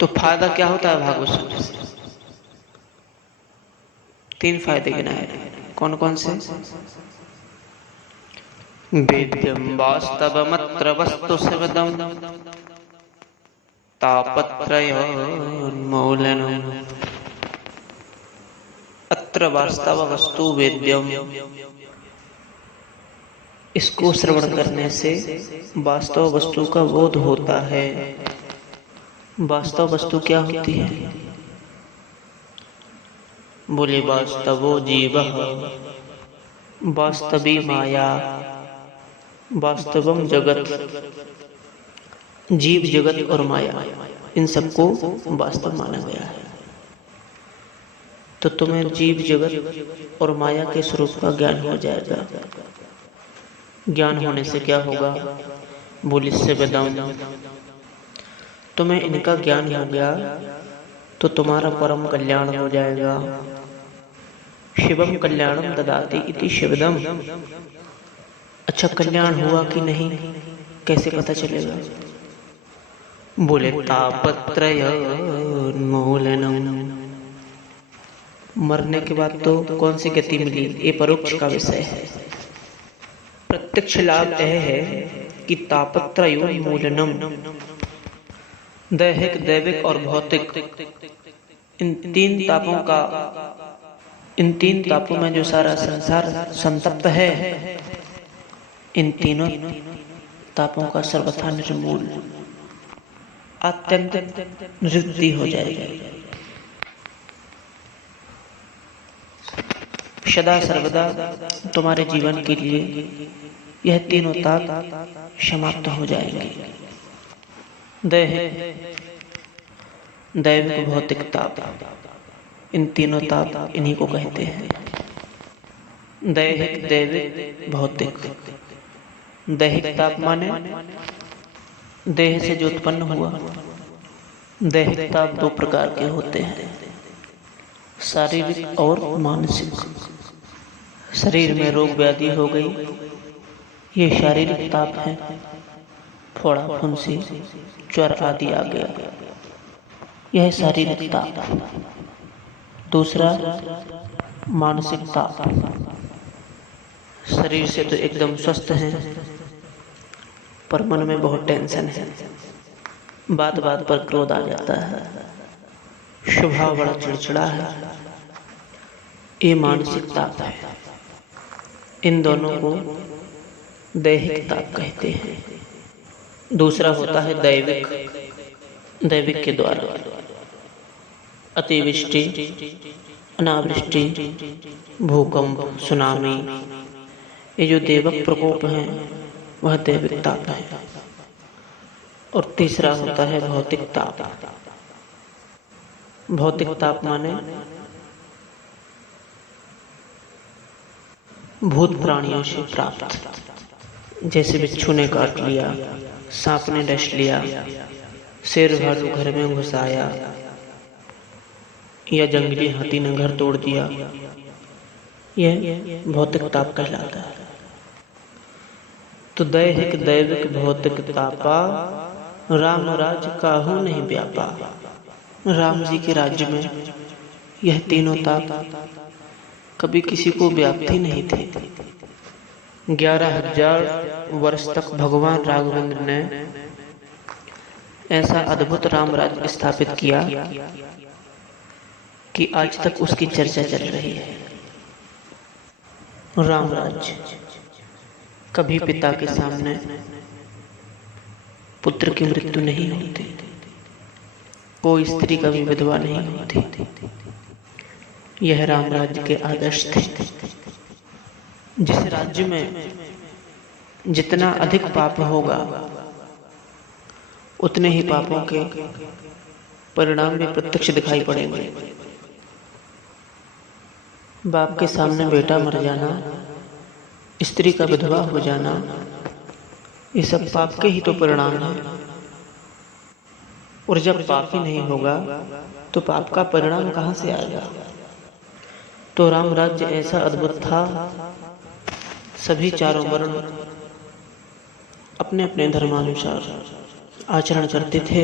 तो फायदा क्या होता है भागवत सुनने से? 3 फायदे गिनाए। कौन कौन से? वेद्यम वास्तवमत्र वस्तु शिवदम तापत्रयोन्मूलनम्। अत्र वास्तव वस्तु वेद्यम। इसको श्रवण करने से वास्तव वस्तु का बोध होता है। वास्तव वस्तु क्या होती है? बोले वास्तवो जीवः, वास्तवी माया, वास्तवम जगत। जीव जगत और माया, इन सबको वास्तव माना गया है। तो तुम्हें जीव जगत और माया के स्वरूप का ज्ञान हो जाएगा। ज्ञान होने से क्या होगा? बोले से वेदम। तुम्हें इनका ज्ञान हो गया तो तुम्हारा परम कल्याण हो जाएगा। शिवम कल्याणम ददाति इति शिवदम। अच्छा, कल्याण हुआ कि नहीं कैसे पता चलेगा? बोले तापत्रयोन्मूलनम। मरने के बाद तो कौन सी गति मिली, ये परोक्ष का विषय है। प्रत्यक्ष लाभ यह है कि तापत्रयोन्मूलनम, दैहिक, दैविक और भौतिक, इन तीन तापों में जो सारा संसार संतप्त है, इन तीनों तापों का सर्वथा निर्मूल, अत्यंत निवृत्ति हो जाएगी। सदा सर्वदा तुम्हारे जीवन के लिए यह तीनों ताप समाप्त हो जाएंगे। दैहिक, दैविक, भौतिक ताप, इन तीनों ताप इन्हीं को कहते हैं। दैहिक, दैविक, भौतिक। दैहिक ताप माने देह से जो उत्पन्न हुआ। दैहिक ताप 2 प्रकार के होते हैं, शारीरिक और मानसिक। शरीर में रोग व्याधि हो गई, ये शारीरिक ताप है। फोड़ा, फुंसी, ज्वर आदि आ गया, यह शारीरिक ताप। दूसरा मानसिक ताप। शरीर से तो एकदम स्वस्थ हैं, पर मन में बहुत टेंशन है, बात बात पर क्रोध आ जाता है, स्वभाव बड़ा चिड़चिड़ा है, ये मानसिक ताप है। इन दोनों को दैहिक ताप कहते हैं। दूसरा होता है दैविक। दैविक के द्वारा अतिवृष्टि, अनावृष्टि, भूकंप, सुनामी, ये जो दैविक प्रकोप हैं वह दैविक ताप है। और तीसरा होता है भौतिक ताप। भौतिक ताप माने भूत प्राणियों से प्राप्त, जैसे बिच्छू ने काट लिया, सांप ने डस लिया, शेर भालू घर में घुस आया, या जंगली हाथी ने घर तोड़ दिया, यह भौतिक ताप कहलाता है। तो दैहिक, दैविक, भौतिक तापा राम राज काहू नहीं व्यापा। राम जी के राज्य में यह तीनों ताप कभी किसी को व्याप्त ही नहीं थे। 11,000 वर्ष तक भगवान राघवेंद्र ने ऐसा अद्भुत राम राज्य स्थापित किया कि आज तक उसकी चर्चा चल रही है। राम राज्य, कभी पिता के सामने पुत्र की मृत्यु नहीं होती, कोई स्त्री कभी विधवा नहीं होती। यह राम राज्य के आदर्श थे। जिस राज्य में जितना अधिक पाप होगा उतने ही पापों के परिणाम भी प्रत्यक्ष दिखाई पड़ेंगे। बाप के सामने बेटा मर जाना, स्त्री का विधवा हो जाना, ये सब पाप के ही तो परिणाम है। और जब पाप ही नहीं होगा तो पाप का परिणाम कहाँ से आएगा? तो राम राज्य ऐसा अद्भुत था, सभी चारों वर्ण अपने अपने धर्मानुसार आचरण करते थे।